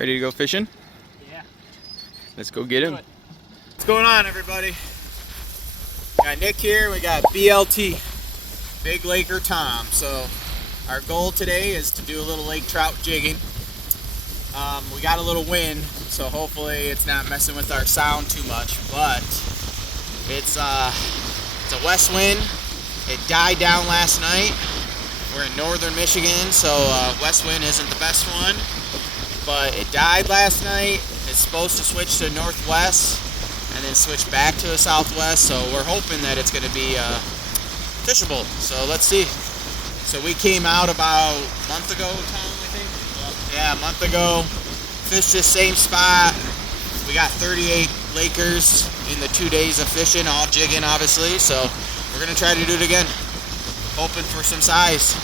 Ready to go fishing? Yeah. Let's go get him. What's going on, everybody? Got Nick here. We got BLT, Big Laker Tom. So our goal today is to do a little lake trout jigging. We got a little wind, so hopefully it's not messing with our sound too much. But it's a west wind. It died down last night. We're in northern Michigan, so west wind isn't the best one. But it died last night. It's supposed to switch to northwest and then switch back to a southwest. So we're hoping that it's going to be fishable. So let's see. So we came out about a month ago, Tom, I think. Yeah, a month ago. Fished this same spot. We got 38 Lakers in the 2 days of fishing, all jigging, obviously. So we're going to try to do it again. Hoping for some size.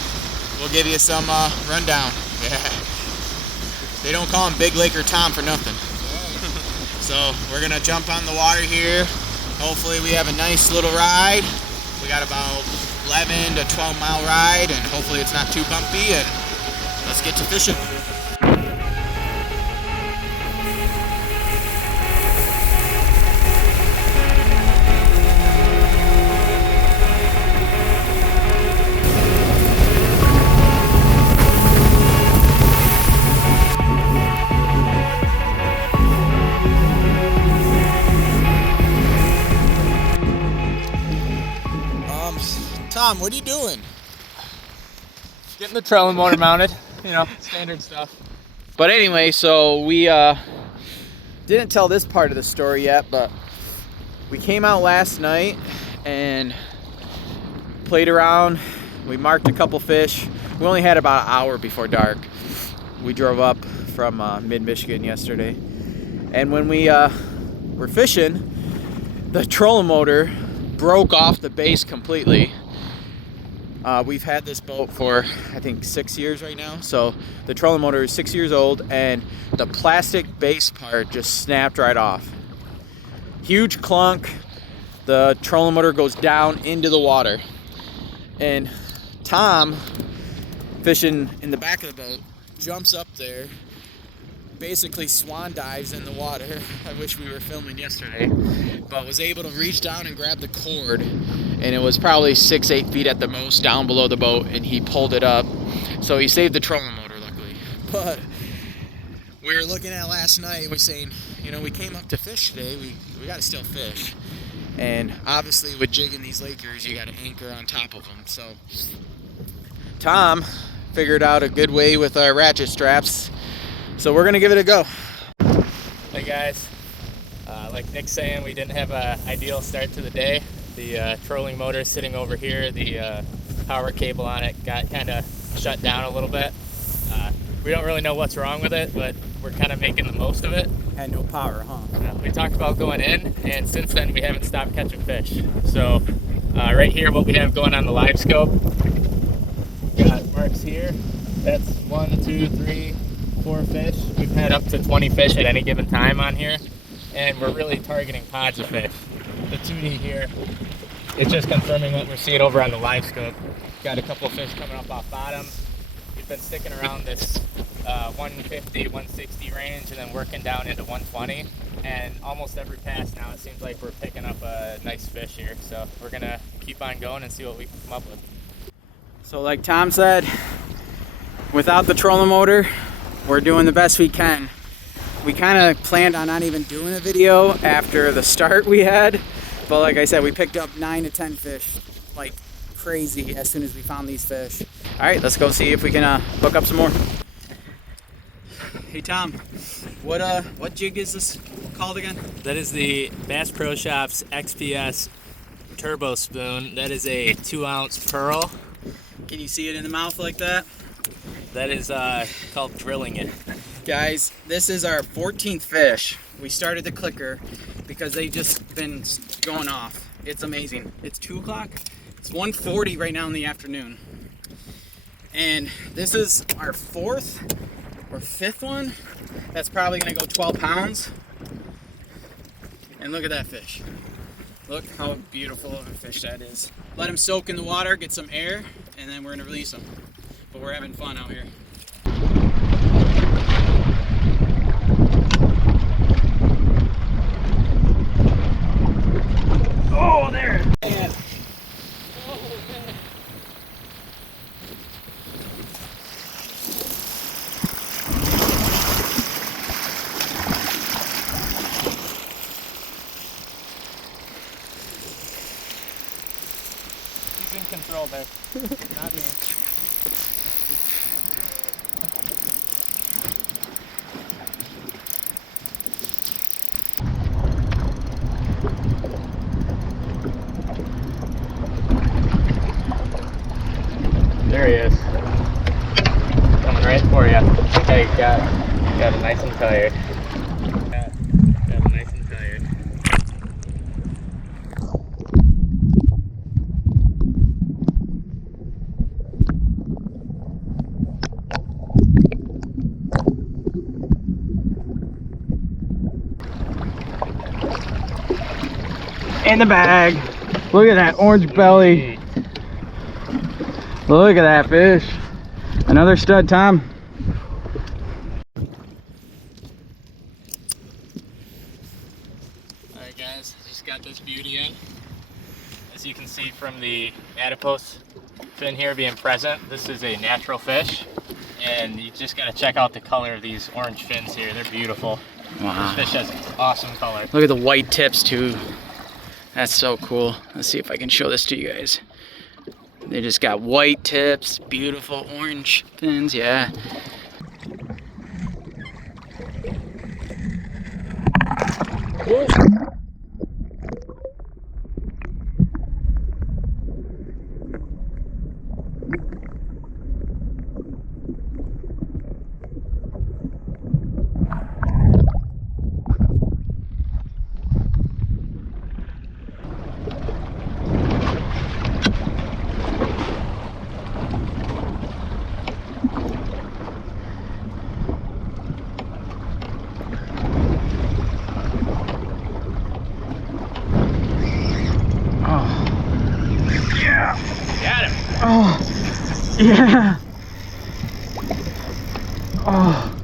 We'll give you some rundown. Yeah. They don't call him Big Laker Tom for nothing. So we're gonna jump on the water here. Hopefully we have a nice little ride. We got about 11 to 12 mile ride, and hopefully it's not too bumpy, and let's get to fishing. Tom, what are you doing? Getting the trolling motor mounted, you know, standard stuff. But anyway, so we didn't tell this part of the story yet, but we came out last night and played around. We marked a couple fish. We only had about an hour before dark. We drove up from mid-Michigan yesterday. And when we were fishing, the trolling motor broke off the base completely. We've had this boat for, I think, 6 years right now. So the trolling motor is 6 years old, and the plastic base part just snapped right off. Huge clunk. The trolling motor goes down into the water. And Tom, fishing in the back of the boat, jumps up there, basically swan dives in the water. I wish we were filming yesterday, but was able to reach down and grab the cord, and it was probably 6-8 feet at the most down below the boat, and he pulled it up. So he saved the trolling motor, luckily. But we were looking at last night, we're saying, you know, we came up to fish today, we got to still fish. And obviously with jigging these Lakers, you got to anchor on top of them. So Tom figured out a good way with our ratchet straps. So we're gonna give it a go. Hey guys, like Nick's saying, we didn't have an ideal start to the day. The trolling motor is sitting over here. The power cable on it got kind of shut down a little bit. We don't really know what's wrong with it, but we're kind of making the most of it. Had no power, huh? We talked about going in, and since then we haven't stopped catching fish. So right here, what we have going on the live scope, we got marks here. That's 1, 2, 3, 4 fish. We've had up to 20 fish at any given time on here, and we're really targeting pods of fish. The 2D here, it's just confirming what we're seeing over on the live scope. Got a couple of fish coming up off bottom. We've been sticking around this 150, 160 range, and then working down into 120. And almost every pass now, it seems like we're picking up a nice fish here. So we're gonna keep on going and see what we can come up with. So like Tom said, without the trolling motor, we're doing the best we can. We kind of planned on not even doing a video after the start we had, but like I said, we picked up 9 to 10 fish like crazy as soon as we found these fish. All right, let's go see if we can hook up some more. Hey Tom, what jig is this called again? That is the Bass Pro Shops XPS Turbo Spoon. That is a 2-ounce pearl. Can you see it in the mouth like that? That is called drilling it. Guys, this is our 14th fish. We started the clicker because they just been going off. It's amazing. It's 2 o'clock. It's 1:40 right now in the afternoon. And this is our 4th or 5th one. That's probably gonna go 12 pounds. And look at that fish. Look how beautiful of a fish that is. Let him soak in the water, get some air, and then we're gonna release him. But we're having fun out here. in control, babe. Not me. There he is. Coming right for you. Hey, got it nice and tired. Got it nice and tired. In the bag. Look at that orange belly. Look at that fish. Another stud, Tom. Alright guys, just got this beauty in. As you can see from the adipose fin here being present, this is a natural fish. And you just gotta check out the color of these orange fins here. They're beautiful. Wow. This fish has awesome color. Look at the white tips too. That's so cool. Let's see if I can show this to you guys. They just got white tips, beautiful orange fins, yeah. Oh, yeah. Oh,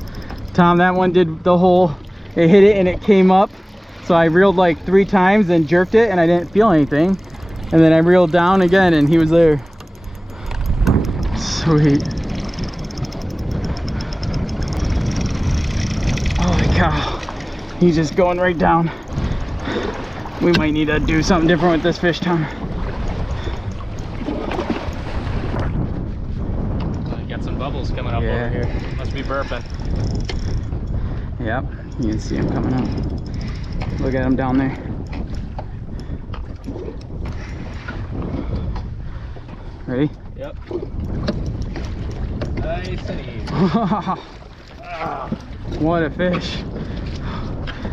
Tom, that one did the whole, it hit it and it came up. So I reeled like 3 times and jerked it and I didn't feel anything. And then I reeled down again and he was there. Sweet. Holy cow. He's just going right down. We might need to do something different with this fish, Tom. Got some bubbles coming up over here. Must be burping. Yep, you can see them coming up. Look at them down there. Ready? Yep. Nice and easy. What a fish.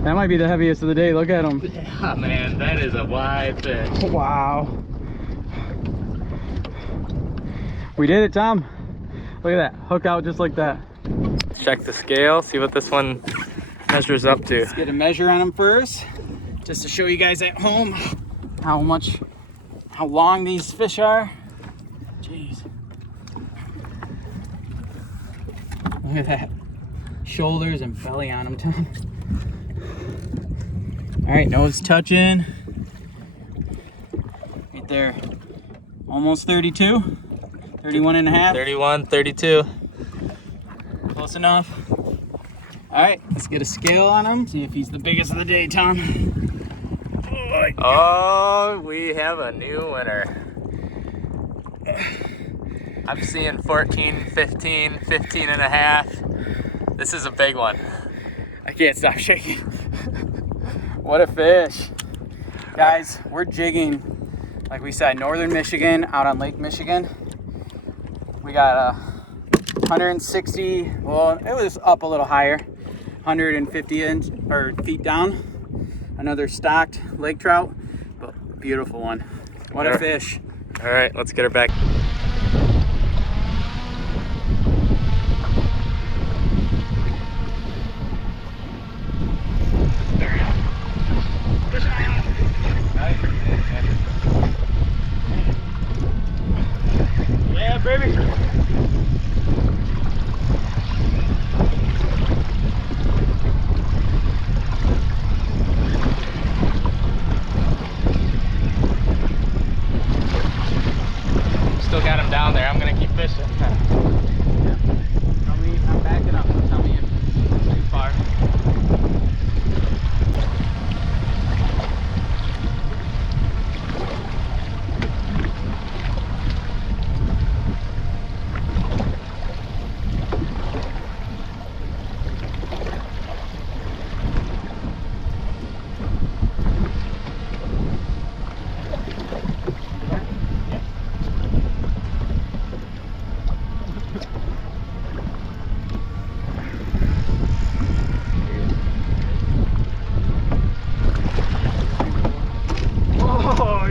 That might be the heaviest of the day. Look at him. Yeah, man, that is a wide fish. Wow. We did it, Tom. Look at that. Hook out just like that. Check the scale, see what this one measures up to. Let's get a measure on them first, just to show you guys at home how long these fish are. Jeez. Look at that. Shoulders and belly on them, Tom. All right, nose touching. Right there. Almost 32. 31 and a half. 31, 32. Close enough. All right, let's get a scale on him. See if he's the biggest of the day, Tom. Oh, we have a new winner. I'm seeing 14, 15, 15 and a half. This is a big one. I can't stop shaking. What a fish. Guys, we're jigging, like we said, northern Michigan, out on Lake Michigan. We got a 160, well, it was up a little higher, 150 feet down. Another stocked lake trout, but beautiful one. What a fish. All right, let's get her back. Yeah, baby. Still got him down there. I'm gonna keep fishing. Tell me, I'm backing up. Tell me if it's too far.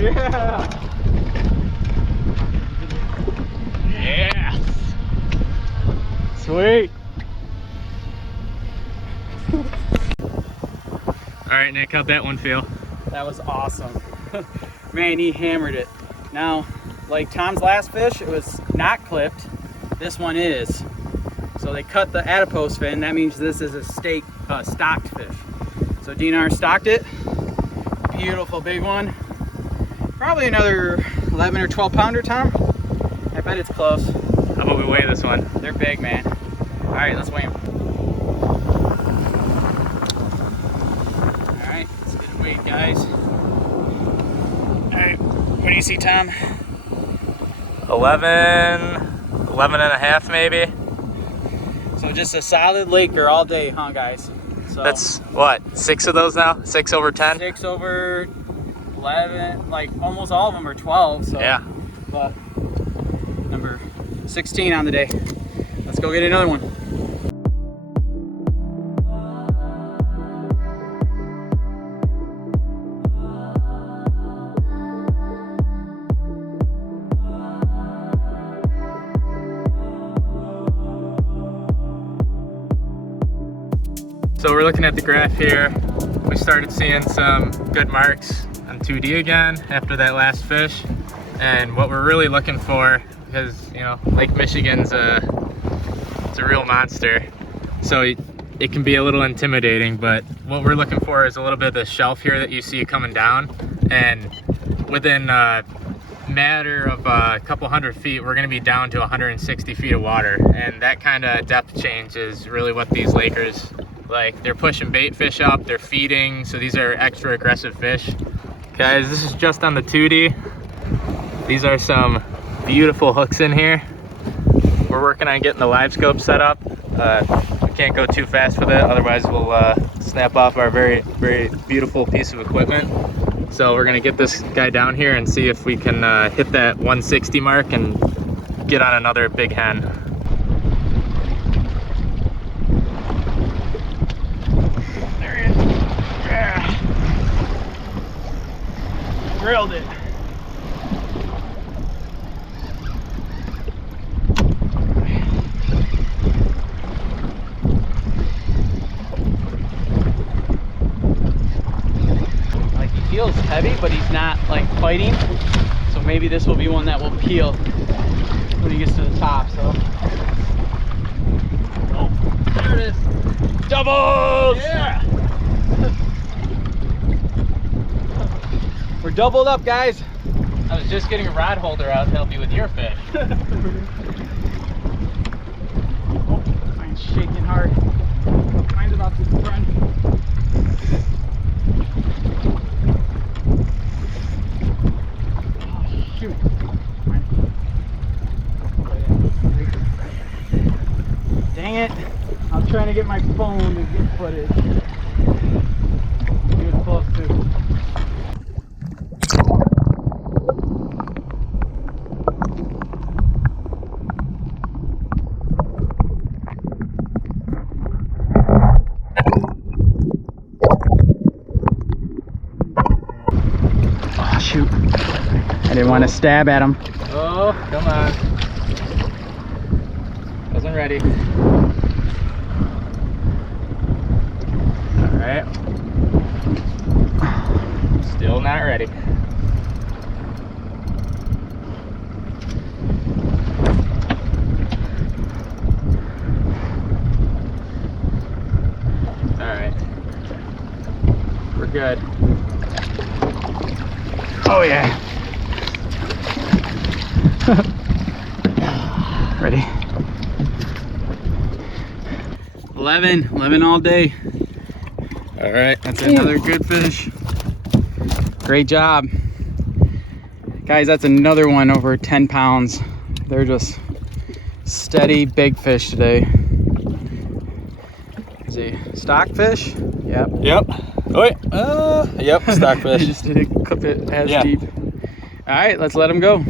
yeah. Yes. Sweet. All right, Nick, how'd that one feel? That was awesome. Man, he hammered it. Now, like Tom's last fish, it was not clipped. This one is. So they cut the adipose fin. That means this is a stocked fish. So DNR stocked it. Beautiful big one. Probably another 11 or 12 pounder, Tom. I bet it's close. How about we weigh this one? They're big, man. All right, let's weigh them. All right, let's get a weight, guys. All right, what do you see, Tom? 11 and a half maybe. So just a solid Laker all day, huh, guys? So That's what, 6 of those now? 6 over 10? 6 over 11, like almost all of them are 12. So Yeah. But number 16 on the day. Let's go get another one. So we're looking at the graph here. We started seeing some good marks on 2D again after that last fish. And what we're really looking for, because you know, Lake Michigan's it's a real monster. So it can be a little intimidating, but what we're looking for is a little bit of the shelf here that you see coming down. And within a matter of a couple hundred feet, we're gonna be down to 160 feet of water. And that kind of depth change is really what these Lakers, like, they're pushing bait fish up, they're feeding, so these are extra aggressive fish. Guys, this is just on the 2D. These are some beautiful hooks in here. We're working on getting the live scope set up. We can't go too fast with it, otherwise we'll snap off our very, very beautiful piece of equipment. So we're gonna get this guy down here and see if we can hit that 160 mark and get on another big hen. There he is. Yeah. Drilled it. Like, he feels heavy, but he's not like fighting. So maybe this will be one that will peel when he gets to the top. So, oh, there it is. Doubles! Yeah. We're doubled up, guys. I was just getting a rod holder out to help you with your fish. Oh, mine's shaking hard. Mine's about to run. Oh, shoot. Dang it. I'm trying to get my phone to get footage. He was close too. Oh, shoot. I didn't want to stab at him. Oh, come on. Wasn't ready. All right. Still not ready. All right. We're good. Oh, yeah. Ready? 11 all day. All right. That's another good fish. Great job. Guys, that's another one over 10 pounds. They're just steady big fish today. Is he stockfish? Yep. Yep. Oh, wait. Yep, I stockfish. just didn't clip it as Yeah. deep. All right, let's let him go.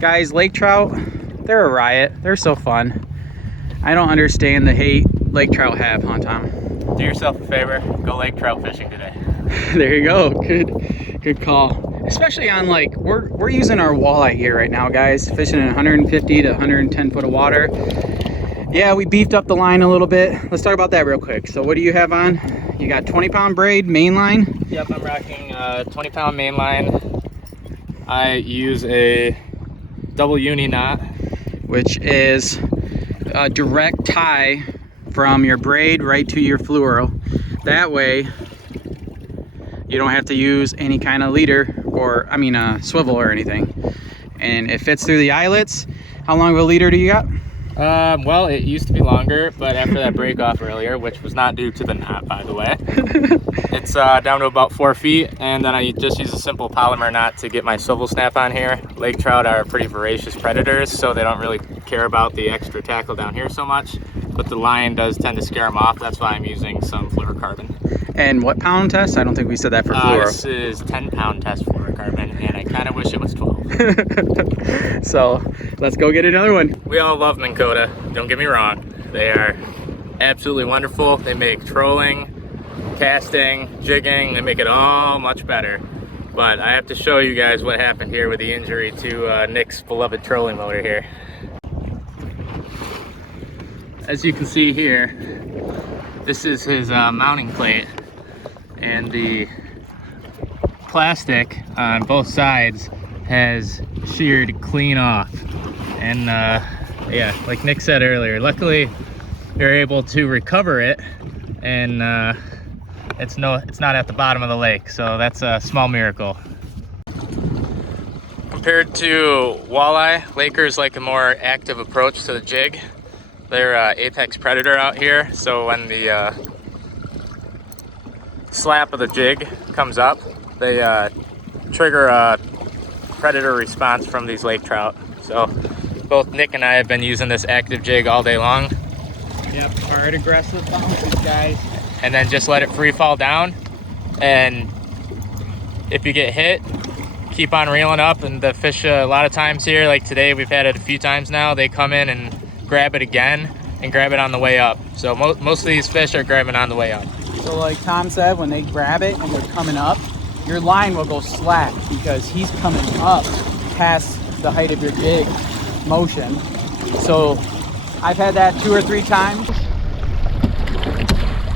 Guys, lake trout, they're a riot. They're so fun. I don't understand the hate lake trout have, huh, Tom? Do yourself a favor, go lake trout fishing today. There you go. Good call. Especially on like, we're using our walleye here right now, guys. Fishing in 150 to 110 foot of water. Yeah, we beefed up the line a little bit. Let's talk about that real quick. So what do you have on? You got 20-pound braid main line? Yep, I'm rocking a 20-pound main line. I use a double uni knot, which is a direct tie from your braid right to your fluoro. That way you don't have to use any kind of leader or swivel or anything, and it fits through the eyelets. How long of a leader do you got? Well, it used to be longer, but after that break off earlier, which was not due to the knot, by the way, it's down to about 4 feet, and then I just use a simple polymer knot to get my swivel snap on here. Lake trout are pretty voracious predators, so they don't really care about the extra tackle down here so much, but the line does tend to scare them off. That's why I'm using some fluorocarbon. And what pound test? I don't think we said that for fluoro. This is 10-pound test fluorocarbon, and I kind of wish it was 12. So let's go get another one. We all love Minn Kota, don't get me wrong. They are absolutely wonderful. They make trolling, casting, jigging, they make it all much better. But I have to show you guys what happened here with the injury to Nick's beloved trolling motor here. As you can see here, this is his mounting plate, and the plastic on both sides has sheared clean off. And yeah, like Nick said earlier, luckily you're able to recover it, and it's not at the bottom of the lake, so that's a small miracle. Compared to walleye, Lakers like a more active approach to the jig. They're apex predator out here, so when the slap of the jig comes up, they trigger a predator response from these lake trout. So both Nick and I have been using this active jig all day long. Yep, hard aggressive bounces, guys. And then just let it free fall down, and if you get hit, keep on reeling up. And the fish, a lot of times here, like today we've had it a few times now, they come in and grab it again and grab it on the way up. So most of these fish are grabbing on the way up. So like Tom said, when they grab it and they're coming up, your line will go slack because he's coming up past the height of your jig motion. So I've had that 2 or 3 times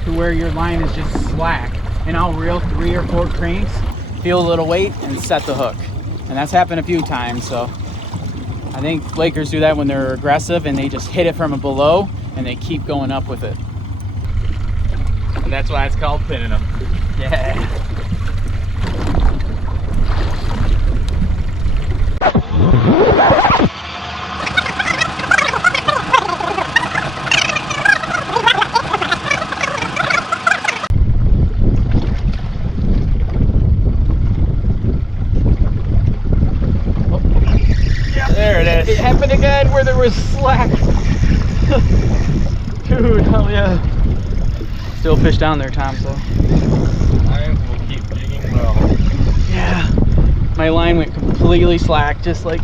to where your line is just slack, and I'll reel 3 or 4 cranks, feel a little weight, and set the hook. And that's happened a few times. So I think Lakers do that when they're aggressive and they just hit it from below and they keep going up with it. And that's why it's called pinning them. Yeah. There it is. It happened again where there was slack. Dude, hell yeah. Still fish down there, Tom, so. I will keep digging well. Yeah. My line went completely slack, just like.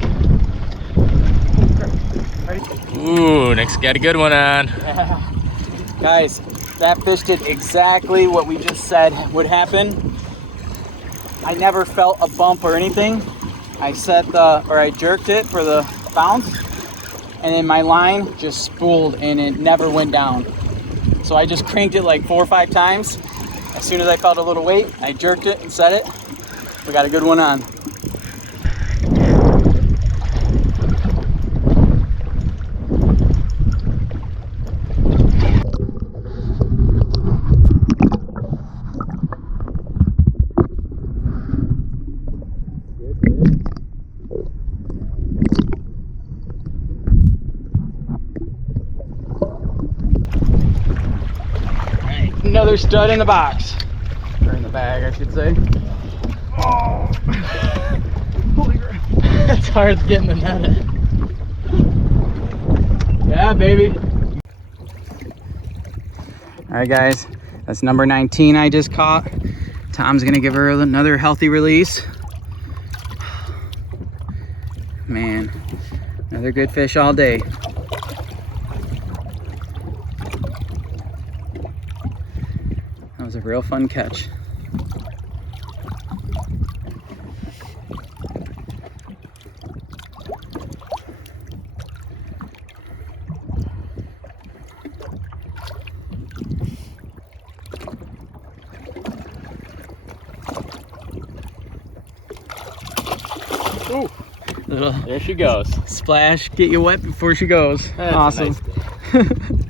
Ready? Ooh, Nick's got a good one on. Yeah. Guys, that fish did exactly what we just said would happen. I never felt a bump or anything. I I jerked it for the bounce, and then my line just spooled and it never went down. So I just cranked it like 4 or 5 times. As soon as I felt a little weight, I jerked it and set it. We got a good one on. Another stud in the box, or in the bag, I should say. Oh, holy crap! It's hard getting the net in. Yeah, baby. All right, guys, that's number 19 I just caught. Tom's gonna give her another healthy release. Man, Another good fish all day. That was a real fun catch. Ooh, Little there she goes. splash, get you wet before she goes. That's awesome. a nice day.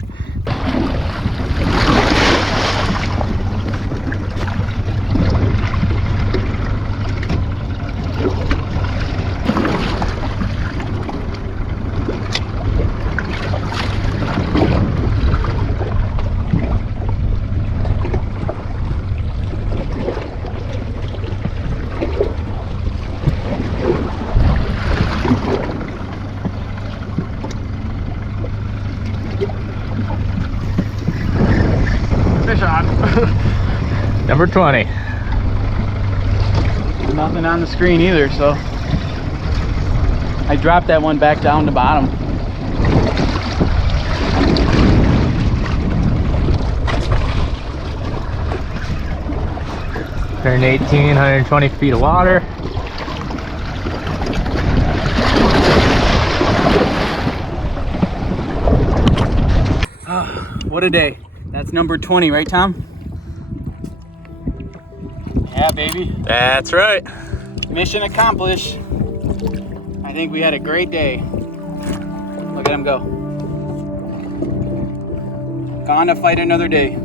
Fish on. Number 20. Nothing on the screen either, so I dropped that one back down to bottom. Turn 18, 120 feet of water. What a day. That's number 20, right, Tom? Yeah, baby. That's right. Mission accomplished. I think we had a great day. Look at him go. Gone to fight another day.